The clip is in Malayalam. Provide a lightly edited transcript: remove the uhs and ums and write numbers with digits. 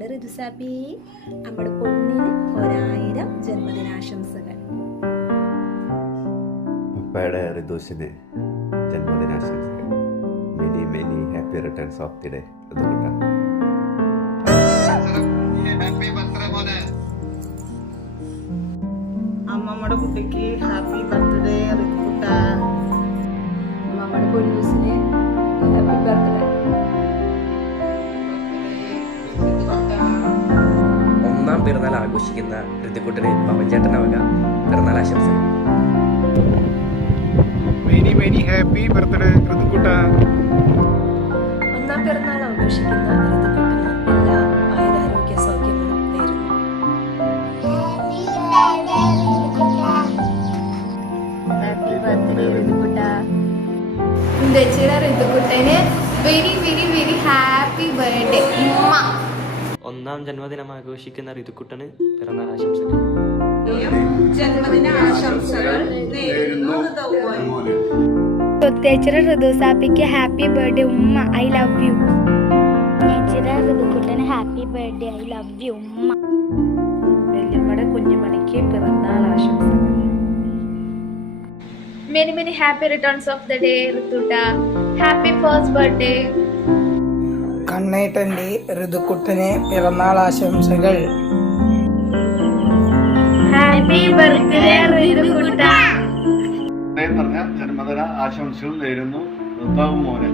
നമ്മുടെ ഋതുസാപ്പി, നമ്മുടെ പൊന്നിന് 1000 ജന്മദിനാശംസകൾ. പപ്പയുടെ ഋതുസിന് ജന്മദിനാശംസകൾ. Many many happy returns of the day ഋതുകുട്ട. അമ്മമ്മയുടെ കുട്ടിക്ക് ഹാപ്പി ബർത്ത്ഡേ ഋതുകുട്ട. നമ്മുടെ പൊന്നൂസിന് ഹാപ്പി ബർത്ത്ഡേ. ഒന്നാം പിറന്നാൾ ആഘോഷിക്കുന്ന ഋതുക്കുട്ടന് പവൻചേട്ടൻ്റെ വക പിറന്നാൾ ആശംസകൾ. മെനി മെനി ഹാപ്പി ബർത്ത്ഡേ ഋതുക്കുട്ട. ഒന്നാം പിറന്നാൾ ആഘോഷിക്കുന്ന ഋതുക്കുട്ടന് എല്ലാ ആയുരാരോഗ്യ സൗഖ്യങ്ങളും നേരുന്നു. ഹാപ്പി ബർത്ത്ഡേ ഋതുകുട്ട. ചേച്ചിയുടെ ഋതുക്കുട്ടന് very very very happy birthday ഉമ്മ. ഒന്നാം ജന്മദിനം ആഘോഷിക്കുന്ന ഋതുക്കുട്ടന് പിറന്നാൾ ആശംസകൾ. ചേച്ചിയുടെ ഋതുസാപ്പിക്ക് ഹാപ്പി ബർത്ത്ഡേ ഉമ്മ, ഐ ലവ് യു. ചേച്ചിയുടെ ഋതുക്കുട്ടന് happy birthday, I love you ഉമ്മ. വല്യമ്മയുടെ കുഞ്ഞുമണിക്ക് പിറന്നാൾ ആശംസകൾ. Many many happy returns of the day ഋതുട്ട. Happy first birthday. കണ്ണേട്ടൻ്റെ ഋതുക്കുട്ടന് പിറന്നാൾ ആശംസകൾ. Happy birthday ഋതുട്ട. ജന്മദിന ആശംസകൾ നേരുന്നു മോനെ.